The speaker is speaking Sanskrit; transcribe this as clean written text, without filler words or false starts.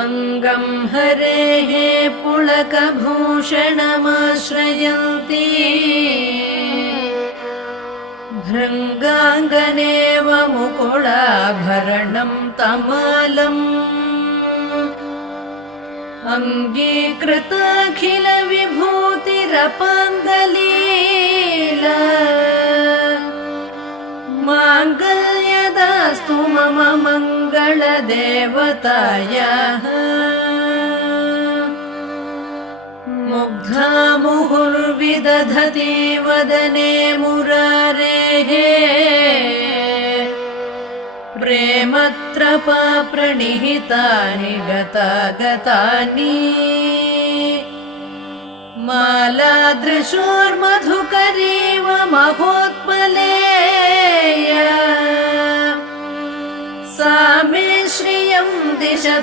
अङ्गं हरेः पुलकभूषणमाश्रयन्ती भृङ्गाङ्गनेव मुकुलाभरणं तमालम् अङ्गीकृताखिलविभूतिरपाङ्गलीला माङ्गल्यदास्तु मम मङ्गलदेवतायाः मुग्धा मुहुर्विदधति वदने मुरारेः प्रेमत्रपा प्रणिहितानि गतागतानि मालादृशोर्मधुकरीव महोत्पलेया सा मे श्रियं दिशतु।